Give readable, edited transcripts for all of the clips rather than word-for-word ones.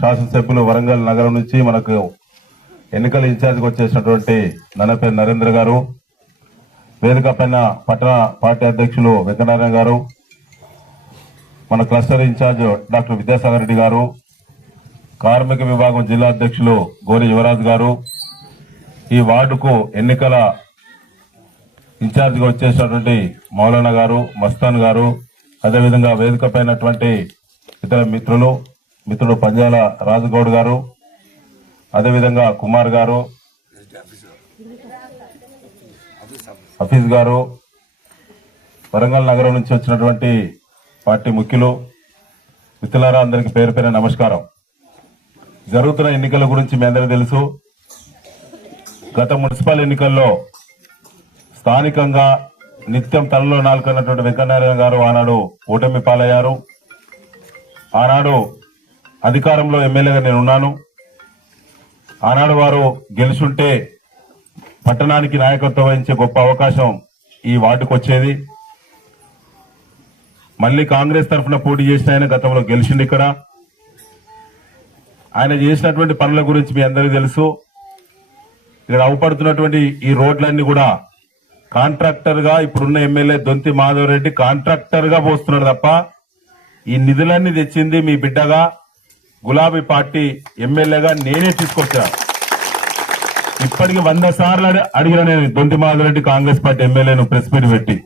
శాసనసభ్యులు వరంగల్ నగరం నుంచి మనకు ఎన్నికల ఇన్ఛార్జికి వచ్చేసినటువంటి నన్నపల్లి నరేంద్ర గారు, వేదిక పైన పట్టణ పార్టీ అధ్యక్షులు వెంకటనారాయణ గారు, మన cluster incharge doctor Vidyasagar Reddy గారు, కార్మిక విభాగం జిల్లా అధ్యక్షులు గోరి యువరాజ్ గారు, ఈ వార్డుకు ఎన్నికల ఇన్ఛార్జిగా వచ్చేసినటువంటి మౌలానా గారు, మస్తాన్ గారు, అదేవిధంగా వేదిక పైనటువంటి ఇతర మిత్రుడు పంజాల రాజగౌడ్ గారు, అదేవిధంగా కుమార్ గారు, హఫీజ్ గారు, వరంగల్ నగరం నుంచి వచ్చినటువంటి పార్టీ ముఖ్యులు, మిత్రులారా అందరికీ పేరు పేరు నమస్కారం. జరుగుతున్న ఎన్నికల గురించి మీ అందరికీ తెలుసు. గత మున్సిపల్ ఎన్నికల్లో స్థానికంగా నిత్యం తనలో నాలుకన్నటువంటి వెంకటనారాయణ గారు ఆనాడు ఓటమి పాలయ్యారు. ఆనాడు అధికారంలో ఎమ్మెల్యేగా నేనున్నాను. ఆనాడు వారు గెలుచుంటే పట్టణానికి నాయకత్వం వహించే గొప్ప అవకాశం ఈ వార్డుకు వచ్చేది. మళ్లీ కాంగ్రెస్ తరఫున పోటీ చేసిన ఆయన గతంలో గెలిచిండు. ఇక్కడ ఆయన చేసినటువంటి పనుల గురించి మీ అందరికీ తెలుసు. ఇక్కడ అవపడుతున్నటువంటి ఈ రోడ్లన్నీ కూడా కాంట్రాక్టర్ గా ఇప్పుడున్న ఎమ్మెల్యే దొంతి మాధవ్ రెడ్డి కాంట్రాక్టర్ గా పోస్తున్నాడు తప్ప ఈ నిధులన్నీ తెచ్చింది మీ బిడ్డగా గులాబీ పార్టీ ఎమ్మెల్యేగా నేనే తీసుకొచ్చా. ఇప్పటికి 100 సార్లు అడిగిన నేను దొంతి మాధవ్ రెడ్డి కాంగ్రెస్ పార్టీ ఎమ్మెల్యేను ప్రెస్ మీట్ పెట్టి,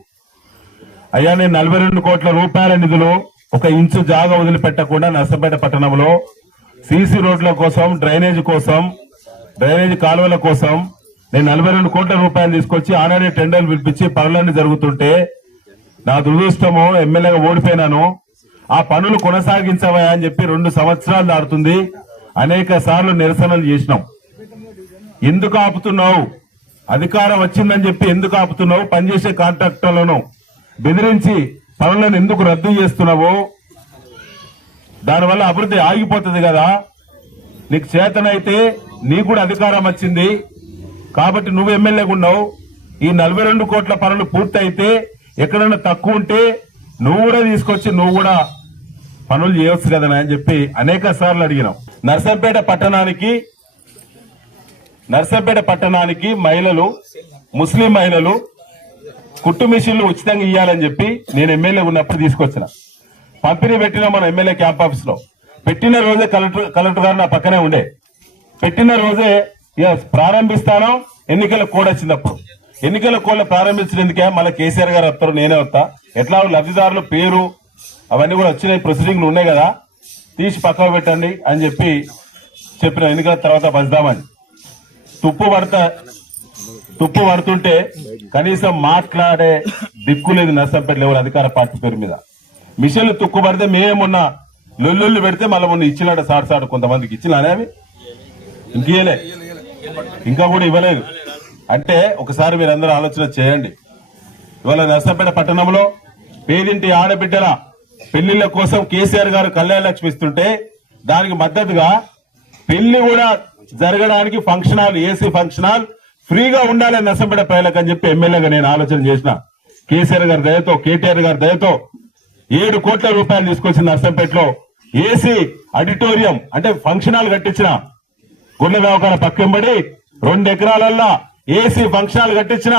అయ్యా నేను 42 కోట్ల రూపాయల నిధులు ఒక ఇంచు జాగా వదిలిపెట్టకుండా నర్సంపేట పట్టణంలో సీసీ రోడ్ల కోసం, డ్రైనేజీ కాలువల కోసం నేను 42 కోట్ల రూపాయలు తీసుకొచ్చి ఆనాడే టెండర్లు పిలిపించి పనులన్నీ జరుగుతుంటే నా దురదృష్టము ఎమ్మెల్యేగా ఓడిపోయినాను. ఆ పనులు కొనసాగించవా అని చెప్పి 2 సంవత్సరాలు దాటుతుంది. అనేక సార్లు నిరసనలు చేసినాం. ఎందుకు ఆపుతున్నావు? అధికారం వచ్చిందని చెప్పి ఎందుకు ఆపుతున్నావు? పనిచేసే కాంట్రాక్టర్లను బెదిరించి పనులను ఎందుకు రద్దు చేస్తున్నావు? దానివల్ల అభివృద్ధి ఆగిపోతుంది కదా. నీకు చేతనైతే నీకు కూడా అధికారం వచ్చింది కాబట్టి నువ్వు ఎమ్మెల్యేగా ఉన్నావు. ఈ 42 కోట్ల పనులు పూర్తయితే ఎక్కడన్నా తక్కువ ఉంటే నువ్వు కూడా తీసుకొచ్చి నువ్వు కూడా పనులు చేయవచ్చు కదా అని చెప్పి అనేక సార్లు అడిగినాం. నర్సంపేట పట్టణానికి మహిళలు, ముస్లిం మహిళలు కుట్టు మిషన్లు ఉచితంగా ఇవ్వాలని చెప్పి నేను ఎమ్మెల్యే ఉన్నప్పుడు తీసుకొచ్చిన. పంపిణీ పెట్టిన మన ఎమ్మెల్యే క్యాంప్ ఆఫీస్ లో పెట్టిన రోజే కలెక్టర్ గారు నా పక్కనే ఉండే. పెట్టిన రోజే ప్రారంభిస్తాను. ఎన్నికల కోడ్ వచ్చినప్పుడు ఎన్నికల కోడ్ ప్రారంభించినందుకే మళ్ళీ కేసీఆర్ గారు వస్తారు, నేనే వస్తా. ఎట్లా లబ్ధిదారుల పేరు అవన్నీ కూడా వచ్చినాయి, ప్రొసీడింగ్లు ఉన్నాయి కదా, తీసి పక్కకు పెట్టండి అని చెప్పి చెప్పిన. ఎన్నికల తర్వాత బస్దామని తుప్పు పడుతుంటే కనీసం మాట్లాడే దిక్కు లేదు నర్సంపేట లెవెల్ అధికార పార్టీ పేరు మీద. మిషన్లు తుక్కు పడితే మేమేమున్నా లొల్లుళ్ళు పెడితే మళ్ళీ మొన్న ఇచ్చినాడు సాడు కొంతమందికి ఇచ్చినానే, అవి ఇంకేలే, ఇంకా కూడా ఇవ్వలేదు. అంటే ఒకసారి మీరందరూ ఆలోచన చేయండి. ఇవాళ నర్సంపేట పట్టణంలో పేదింటి ఆడబిడ్డల పెళ్లిళ్ల కోసం కేసీఆర్ గారు కళ్యాణ లక్ష్మి ఇస్తుంటే దానికి మద్దతుగా పెళ్లి కూడా జరగడానికి function hall, AC function hall ఫ్రీగా ఉండాలని నర్సంపేట ప్రజలకు అని చెప్పి ఎమ్మెల్యేగా నేను ఆలోచన చేసిన. కేసీఆర్ గారి దయతో, కేటీఆర్ గారి దయతో 7 కోట్ల రూపాయలు తీసుకొచ్చిన నర్సంపేటలో ఏసీ ఆడిటోరియం అంటే ఫంక్షన్ హాల్ కట్టించిన. గుండె వ్యవహార పక్కంబడి 2 ఎకరాలల్లా ఏసీ ఫంక్షన్ హాల్ కట్టించిన.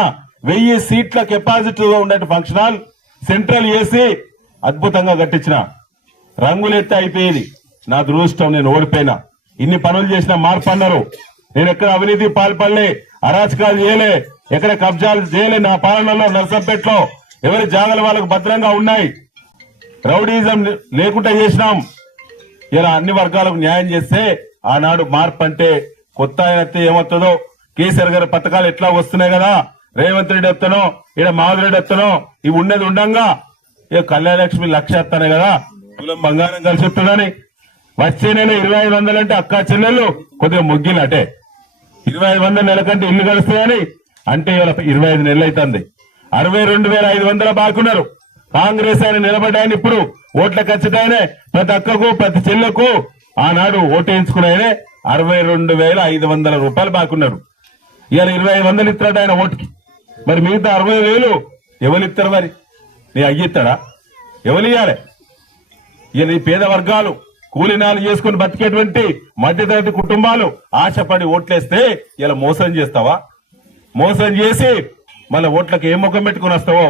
1000 సీట్ల కెపాసిటీ ఉండే ఫంక్షన్ హాల్, సెంట్రల్ ఏసీ అద్భుతంగా కట్టించిన. రంగులెత్తి అయిపోయేది. నా దురదృష్టం, నేను ఓడిపోయినా. ఇన్ని పనులు చేసిన మార్పు అన్నారు. నేను ఎక్కడ అవినీతి పాల్పడలే, అరాచకాలు చేయలే, ఎక్కడ కబ్జాలు చేయలే. నా పాలనలో నర్సంపేటలో ఎవరి జాగలు వాళ్ళకు భద్రంగా ఉన్నాయి. రౌడీజం లేకుండా చేసినాం. ఇలా అన్ని వర్గాలకు న్యాయం చేస్తే ఆనాడు మార్పు అంటే కొత్త అయితే ఏమవుతుందో. కేసీఆర్ గారి పథకాలు ఎట్లా వస్తున్నాయి కదా, రేవంత్ రెడ్డి ఎత్తనో, ఇక్కడ మాధురెడ్డి ఎత్తనో, ఇవి ఉండేది ఉండంగా కళ్యాణ లక్ష్మి 1,00,000 ఎత్తానే కదా, కులం బంగారం కలిసి వస్తుందని. వచ్చే నెల 2,500 అంటే అక్క చెల్లెళ్ళు కొద్దిగా ముగ్గినట్టే. 2,500 నెల కంటే ఇల్లు గడుస్తాయని అంటే ఇవాళ 25 నెలలు అవుతుంది. 62,500 బాకున్నారు. కాంగ్రెస్ ఆయన నిలబడ్డాయని ఇప్పుడు ఓట్ల ఖచ్చితమైనే ప్రతి అక్కకు ప్రతి చెల్లెకు ఆనాడు ఓటేయించుకున్నాయనే 62,500 రూపాయలు బాకున్నారు. ఇవాళ 2,500 ఇస్తాడు ఆయన ఓటుకి. మరి మిగతా 60,000 ఎవరు ఇస్తారు? మరి నీ అయ్యిస్తాడా? ఎవరు ఇవ్వాలి? ఇవాళ ఈ పేద వర్గాలు కూలినాలు చేసుకుని బతికేటువంటి మధ్యతరగతి కుటుంబాలు ఆశపడి ఓట్లేస్తే ఇలా మోసం చేస్తావా? మోసం చేసి మళ్ళీ ఓట్లకు ఏ ముఖం పెట్టుకుని వస్తావో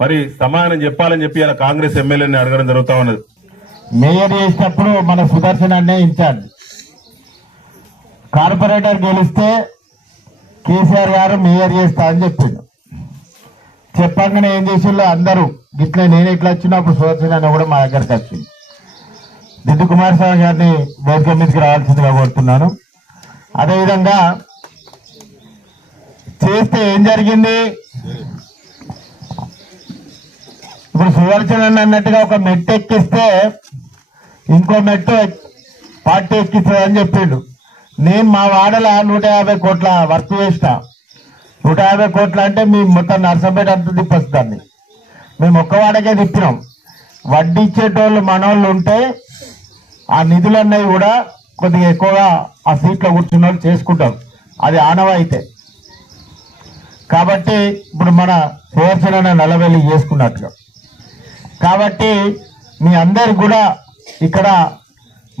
మరి సమాధానం చెప్పాలని చెప్పి ఇలా కాంగ్రెస్ ఎమ్మెల్యేని అడగడం జరుగుతా ఉన్నది. మేయర్ చేసినప్పుడు మన సుదర్శన్ అనే ఇన్ఛార్జ్, కార్పొరేటర్ గెలిస్తే కేసీఆర్ గారు మేయర్ చేస్తా అని చెప్పిండు. చెప్పంగానే ఏం చేసిందో అందరూ ఇట్లా నేను ఇట్లా వచ్చినప్పుడు సుదర్శన్ అన్న కూడా మా దగ్గరకు వచ్చింది. దిద్దు కుమారస్వామి గారిని వేదిక మీదకి రావాల్సిందిగా కోరుతున్నాను. అదేవిధంగా చేస్తే ఏం జరిగింది, ఇప్పుడు సుదర్శన్ అన్నట్టుగా ఒక మెట్టు ఎక్కిస్తే ఇంకో మెట్టు పార్టీ ఎక్కిస్తుందని చెప్పిండు. నేను మా వాడల 150 కోట్ల వర్క్ చేసిన. 150 కోట్ల అంటే మీ మొత్తం నర్సంపేట అంతా తిప్పొస్తుంది. మేము ఒక్క వాడకే తిప్పినాం. వడ్డీ ఇచ్చేటోళ్ళు మనోళ్ళు ఉంటే ఆ నిధులన్నవి కూడా కొద్దిగా ఎక్కువగా ఆ సీట్లో కూర్చున్న వాళ్ళు చేసుకుంటాం. అది ఆనవాయితే. కాబట్టి ఇప్పుడు మన సుదర్శన్ 40 చేసుకున్నట్లు. కాబట్టి మీ అందరు కూడా ఇక్కడ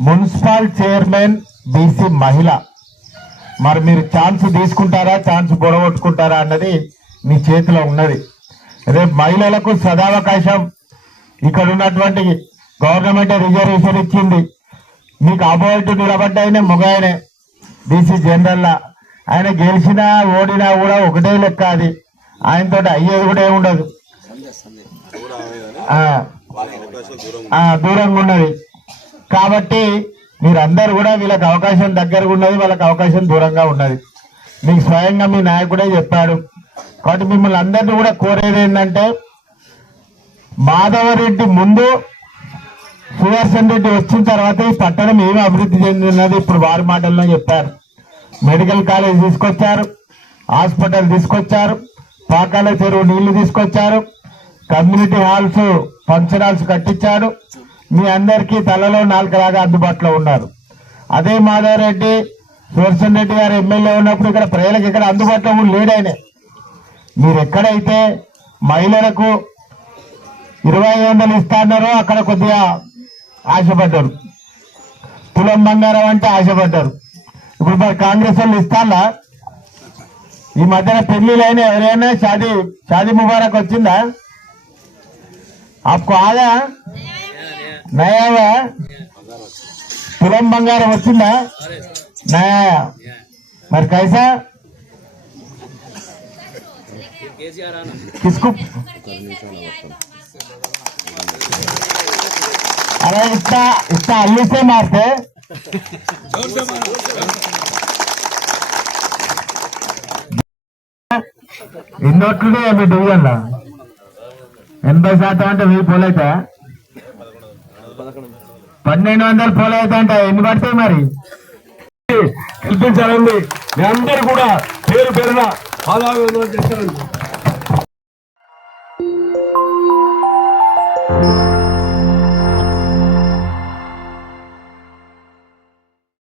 మున్సిపల్ చైర్మన్ బీసీ మహిళ, మరి మీరు ఛాన్స్ తీసుకుంటారా, ఛాన్స్ పొడగొట్టుకుంటారా అన్నది మీ చేతిలో ఉన్నది. రేపు మహిళలకు సదావకాశం ఇక్కడ ఉన్నటువంటి గవర్నమెంట్ రిజర్వేషన్ ఇచ్చింది. మీకు అపోజిట్ నిలబడ్డాయనే మొగాయనే బీసీ జనరల్లా. ఆయన గెలిచినా ఓడినా కూడా ఒకటే లెక్క. అది ఆయనతో అయ్యేది కూడా ఏముండదు, దూరంగా ఉన్నది. కాబట్టి మీరందరూ కూడా వీళ్ళకి అవకాశం దగ్గరగా ఉన్నది, వాళ్ళకి అవకాశం దూరంగా ఉన్నది. మీకు స్వయంగా మీ నాయకుడే చెప్పాడు. కాబట్టి మిమ్మల్ని అందరినీ కూడా కోరేది ఏంటంటే, మాధవరెడ్డి ముందు సుదర్శన్ రెడ్డి వచ్చిన తర్వాత ఈ పట్టణం ఏమి అభివృద్ధి చెందినది ఇప్పుడు వారి మాటల్లో చెప్పారు. మెడికల్ కాలేజ్ తీసుకొచ్చారు, హాస్పిటల్ తీసుకొచ్చారు, పాకాల చెరువు నీళ్లు తీసుకొచ్చారు, కమ్యూనిటీ హాల్స్ ఫంక్షన్ హాల్స్ కట్టించాడు. మీ అందరికీ తలలో 4 లాగా అందుబాటులో ఉన్నారు. అదే మాధవరెడ్డి సుదర్శన్ రెడ్డి గారు ఎమ్మెల్యే ఉన్నప్పుడు ఇక్కడ ప్రజలకు ఇక్కడ అందుబాటులో కూడా లేడాయనే. మీరు ఎక్కడైతే మహిళలకు 2500 ఇస్తారో అక్కడ కొద్దిగా ఆశపడ్డారు. తులం బంగారం అంటే ఆశపడ్డారు. ఇప్పుడు మరి కాంగ్రెస్ వాళ్ళు ఇస్తారా? ఈ మధ్యన పెళ్లిలైన ఎవరైనా షాదీ ముబారక్ వచ్చిందా? आपको आया नया हुआ? तुलम बंगारम వచ్చిందా? नया आया. మరి कैसा किसको? अरे इतना अल्लू से मारते ఇన్నోట్లునే మీ డివిజన్లో 80% అంటే 1000 పోలు అవుతాయా? 1200 పోలు అవుతా అంటే ఎన్ని పడతాయి? మరి కల్పించాలండి. మీ అందరూ కూడా పేరు పేరున ఆదాయం చేస్తారండి.